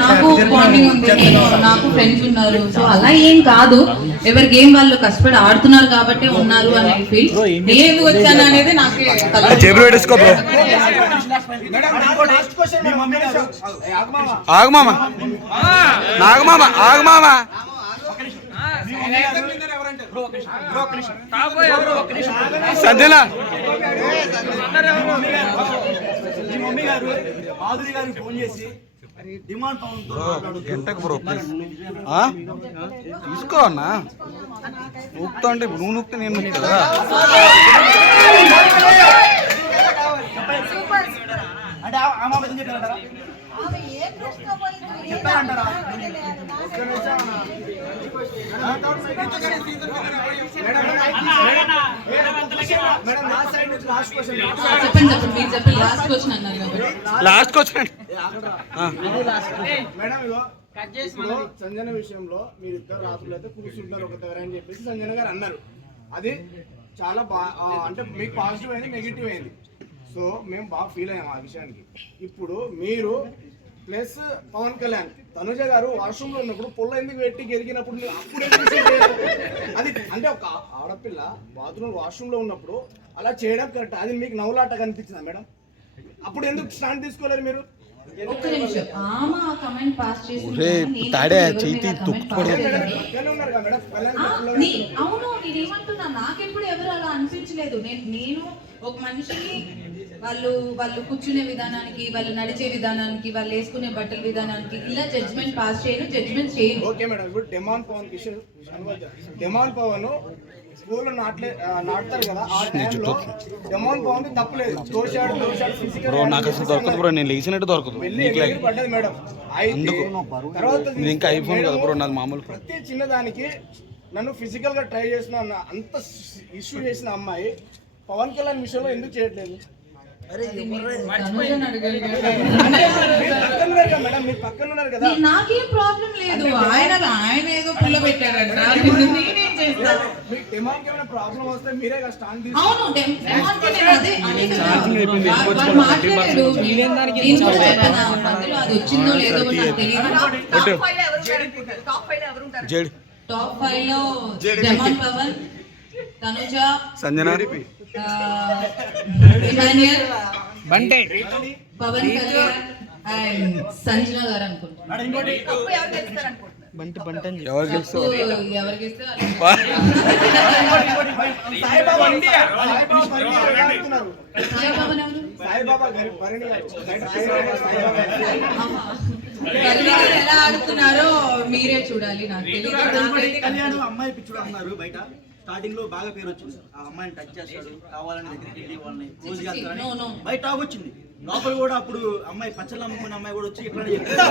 నాకు బాండింగ్ ఉంది, నాకు ఫ్రెండ్స్ ఉన్నారు. సో అలా ఏం కాదు, ఎవరి గేమ్ వాళ్ళు కష్టపడి ఆడుతున్నారు కాబట్టి ఉన్నారు అని ఫీల్. నేను ఎందుకు వచ్చాను అనేది నాకే సంజన మమ్మీ గారు మాధురి గారికి ఫోన్ చేసి డిమాండ్ గంటకు బ్రో తీసుకో అన్న నూపుతా అంటే నువ్వు నూపితే నేను నూపుతా కదా. అంటే చెప్పారంటారా లాస్ట్ క్వశ్చన్ సంజన విషయంలో మీరిద్దరు రాత్రులు అయితే కూర్చుంటారు ఒక దగ్గర అని చెప్పేసి సంజన గారు అన్నారు. అది చాలా అంటే మీకు పాజిటివ్ అయింది, నెగిటివ్ అయింది. సో మేము బాగా ఫీల్ అయ్యాము ఆ విషయానికి. ఇప్పుడు మీరు ప్లస్ పవన్ కళ్యాణ్, తనుజ గారు వాష్రూమ్ లో ఉన్నప్పుడు పొల్ల ఎందుకు పెట్టి గెలిగినప్పుడు అప్పుడు అది అంటే ఒక ఆడపిల్ల బాత్రూమ్ వాష్రూమ్ లో ఉన్నప్పుడు అలా చేయడం కరెక్ట్. అది మీకు నవ్వులాట కనిపించిందా మేడం? అప్పుడు ఎందుకు స్టాండ్ తీసుకోలేరు మీరు? ఒక్క నిమిషం, ఆమె ఆ కమెంట్ పాస్ చేసి అవును, నేనేమంటున్నా, నాకెప్పుడు ఎవరు అలా అనిపించలేదు. నేను ఒక మనిషిని వాళ్ళు కూర్చునే విధానానికి, వాళ్ళు నడిచే విధానానికి, వాళ్ళు వేసుకునే బట్టల విధానానికి ఇలా జడ్జ్మెంట్ పాస్ జడ్జ్మెంట్ చేయను. ఓకే మేడం, ఇప్పుడు డెమాన్ పవన్ కిషన్, డెమాన్ పవన్ స్కూల్లో నాటుతారు కదా, ఆ టైంలో డెమాన్ పవన్ తప్పలేదు. తోశాడు ఫిజికల్ నాకు అసలు దొరకదు బ్రో, నేను లేచినట్టు దొరకదు పడ్డది మేడం. తర్వాత ఇంకా ఐఫోన్ కదా బ్రో నాది మామూలు. ప్రతి చిన్నదానికి నన్ను ఫిజికల్ గా ట్రై చేసిన అంత ఇష్యూ చేసిన అమ్మాయి పవన్ కళ్యాణ్ విషయంలో ఎందుకు చేయట్లేదు? నాకేం ప్రాబ్లం లేదు, ఆయన ఏదో పుల్ల పెట్టారంట, నేనేం చేస్తాను. ప్రాబ్లం వస్తే మీరే స్టాండ్ తీసుకో. అవును, అది వచ్చిందో లేదో నాకు తెలియదు. టాప్ 5 లో డెమాన్ పవన్, తనుజ, సంజన, ఇమాన్యుయల్, బంటే, పవన్ కళ్యాణ్ అండ్ సంజన గారు అనుకుంటున్నాను. ఎవరు గెలుస్తారు? ఎలా ఆడుతున్నారో మీరే చూడాలి. నాకు కళ్యాణ్ అమ్మాయి పిచ్చుడు అన్నారు బయట. స్టార్టింగ్ లో బాగా పేరు వచ్చింది, ఆ అమ్మాయిని టచ్ చేస్తాడు, కావాలని దగ్గరికి వెళ్ళి వాళ్ళని క్లోజ్ చేస్తారని బయట టాక్ వచ్చింది. లోపల కూడా అప్పుడు అమ్మాయి పచ్చళ్ళు అమ్ముకున్న అమ్మాయి కూడా వచ్చి ఇట్లా